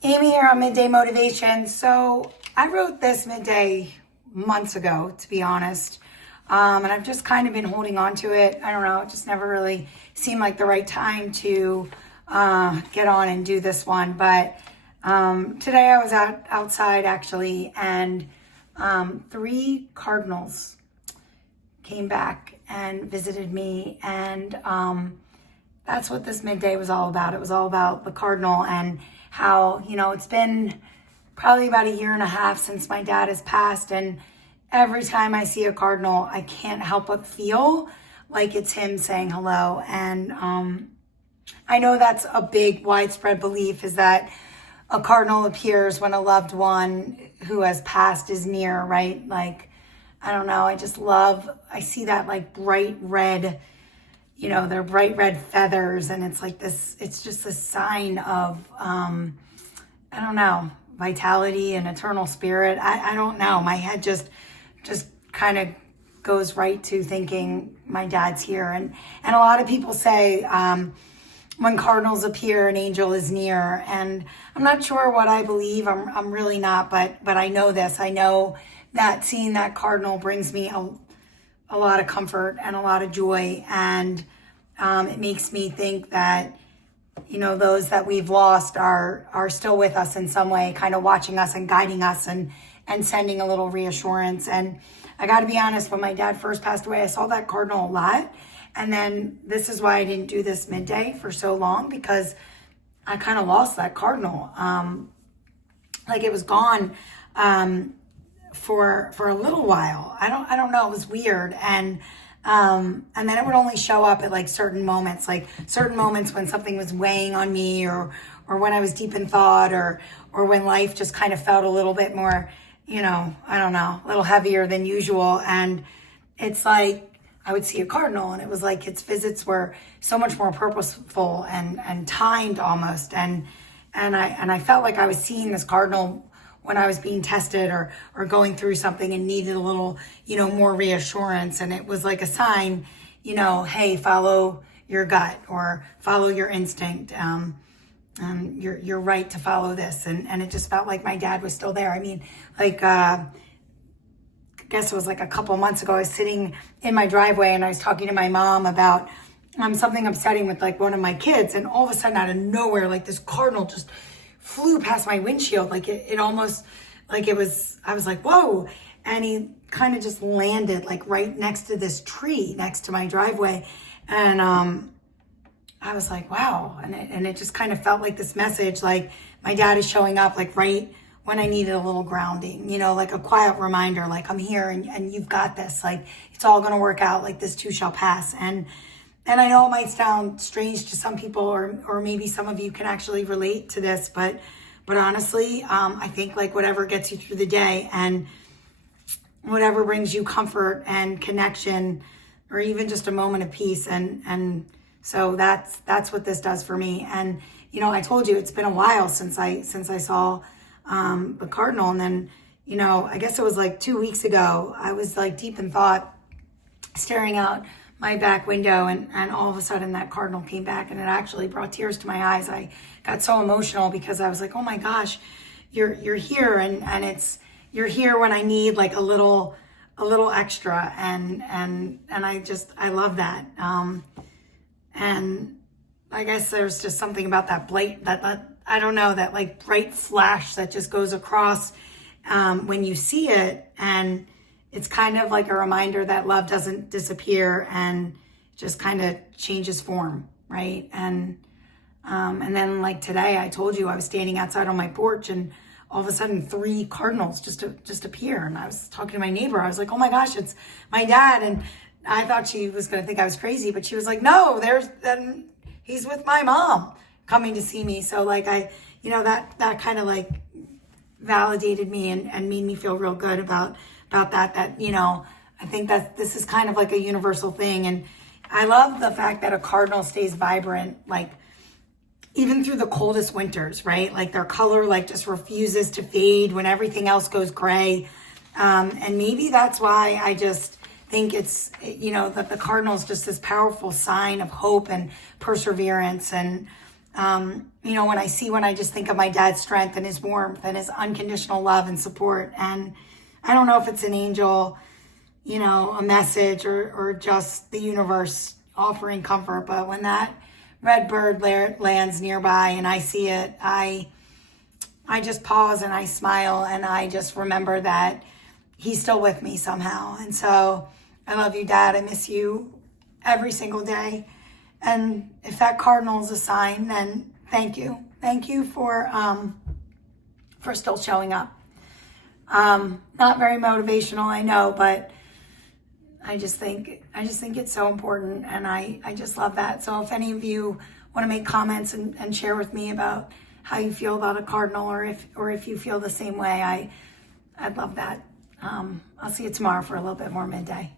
Amy here on Midday Motivation. So I wrote this midday months ago, to be honest. And I've just kind of been holding on to it. I don't know, it just never really seemed like the right time to get on and do this one. But today I was outside actually, and 3 cardinals came back and visited me. And that's what this midday was all about. It was all about the cardinal and how, it's been probably about 1.5 years since my dad has passed. And every time I see a cardinal, I can't help but feel like it's him saying hello. And I know that's a big widespread belief, is that a cardinal appears when a loved one who has passed is near, right? Like, I don't know. I see that like bright red, they're bright red feathers, and it's like this, it's just a sign of, I don't know, vitality and eternal spirit. I don't know. My head just kind of goes right to thinking my dad's here. And a lot of people say, when cardinals appear, an angel is near. And I'm not sure what I believe. I'm really not, but I know this. I know that seeing that cardinal brings me a lot of comfort and a lot of joy. And it makes me think that, those that we've lost are still with us in some way, kind of watching us and guiding us and sending a little reassurance. And I got to be honest, when my dad first passed away, I saw that cardinal a lot. And then this is why I didn't do this midday for so long, because I kind of lost that cardinal. Like it was gone for a little while. I don't know. It was weird. And then it would only show up at like certain moments when something was weighing on me, or when I was deep in thought, or when life just kind of felt a little bit more, I don't know, a little heavier than usual. And it's like, I would see a cardinal, and it was like its visits were so much more purposeful and timed almost. And I felt like I was seeing this cardinal when I was being tested or going through something and needed a little, more reassurance. And it was like a sign, hey, follow your gut or follow your instinct. You're right to follow this. And it just felt like my dad was still there. I mean, like, I guess it was like a couple months ago, I was sitting in my driveway and I was talking to my mom about something upsetting with like one of my kids. And all of a sudden, out of nowhere, like this cardinal just flew past my windshield. Like it almost, like it was, I was like, whoa. And he kind of just landed like right next to this tree next to my driveway. And I was like, wow. And it just kind of felt like this message, like my dad is showing up like right when I needed a little grounding, like a quiet reminder, like I'm here and you've got this, like it's all going to work out, like this too shall pass. And I know it might sound strange to some people, or maybe some of you can actually relate to this, but honestly, I think like whatever gets you through the day and whatever brings you comfort and connection, or even just a moment of peace. And so that's what this does for me. And, I told you, it's been a while since I saw the cardinal. And then, I guess it was like 2 weeks ago, I was like deep in thought, staring out my back window, and all of a sudden that cardinal came back, and it actually brought tears to my eyes. I got so emotional because I was like, oh my gosh, you're here, and you're here when I need like a little extra, and I love that. And I guess there's just something about that that I don't know, that like bright flash that just goes across when you see it. And it's kind of like a reminder that love doesn't disappear and just kind of changes form, right? And then like today, I told you I was standing outside on my porch, and all of a sudden 3 cardinals just appear. And I was talking to my neighbor. I was like, oh my gosh, it's my dad. And I thought she was going to think I was crazy, but she was like, no, he's with my mom coming to see me. So like that kind of like validated me and made me feel real good about that, I think that this is kind of like a universal thing. And I love the fact that a cardinal stays vibrant, like even through the coldest winters, right? Like their color, like just refuses to fade when everything else goes gray. And maybe that's why I just think it's, that the cardinal is just this powerful sign of hope and perseverance. And when I just think of my dad's strength and his warmth and his unconditional love and support. And I don't know if it's an angel, a message or just the universe offering comfort. But when that red bird lands nearby and I see it, I just pause and I smile and I just remember that he's still with me somehow. And so I love you, Dad. I miss you every single day. And if that cardinal is a sign, then thank you. Thank you for still showing up. Not very motivational, I know, but I just think it's so important, and I just love that. So if any of you want to make comments and share with me about how you feel about a cardinal, or if you feel the same way, I'd love that. I'll see you tomorrow for a little bit more midday.